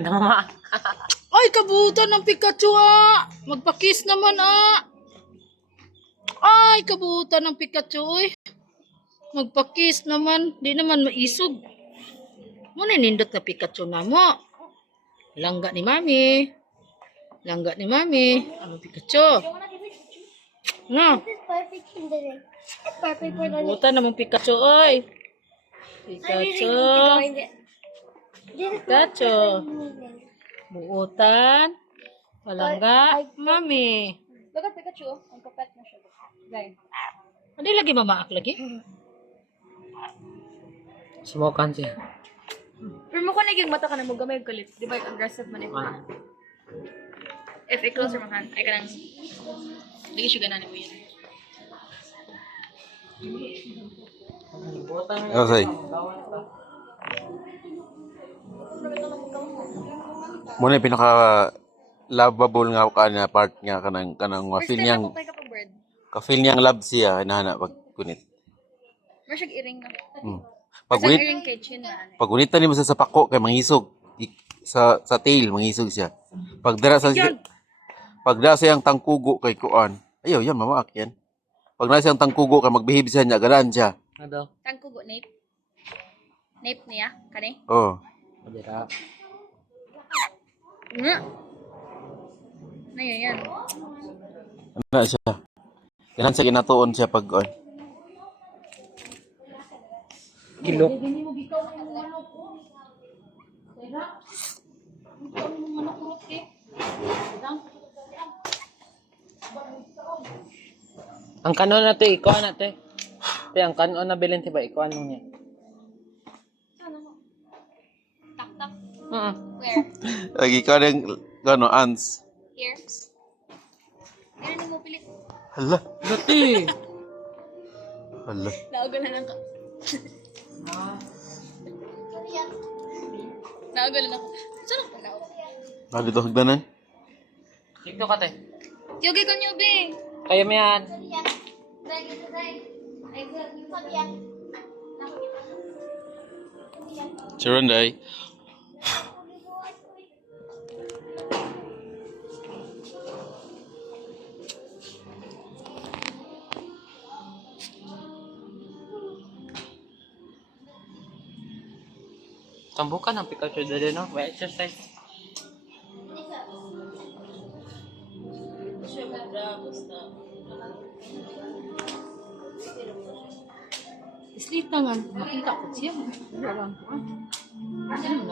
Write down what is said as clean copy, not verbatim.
Sige na, mama. Ay, kabutan ng Pikachu Magpa-kiss naman Ay, kabutan ng Pikachu Magpa-kiss naman. Di naman maisog. Muna nindot na Pikachu na mo. Langga ni Mami. Langga ni Mami. Ano Pikachu? No. Buta namang Pikachu, oy. Pikachu. Pikachu. Buutan. Palangga. Mami. Baga Pikachu, ang kapat na siya. Guys. Hindi lagi mamaak lagi. Smokan siya. Pero mo ko naging mata ka na mo gamay galit. Di ba yung aggressive man ito? If i-close your hand, ay ka nang... Hindi siya ganan mo yun. Okay. Muna yung pinaka lovable nga ka na part nga kanang First feel time niyang ako kay kapag-bird. ka-feel niyang love siya inahana pag kunit. Pero siya iring na. Pag Sa kunit, iring kay Chin na. pag gunitan nimo sa pako kay mangisog. Sa tail mangisog siya. Pag dara sa yung tangkugo kay kuan. Ayaw yan mamaak yan. Pag nasa yung tangkugo kay magbehave siya niya ganaan siya. Ano daw? Tangkugo, nape. Nape niya, kani? Oh. Madira. Nga. Na yan. Ano siya? Ganaan siya ginatuon siya pag on. Kilo. Ang kanon na to, ikaw na to. Ang kanon na bilin ba ikaw ano niya? Tak-tak. Oo. Where? Lagi ka ng ants. Here? Ganun mo pilit. Hala. Lati. Hala. Naugalan ako. Naugalan ako. Saan ako pala? Ano dito hagdanan? Dito ka te. Yogi ko niyo, be. Kaya mo yan. Chironday. Tambukan ang Pikachu dali no? May exercise. Islit na nga. Makita ko siya. Wala lang ko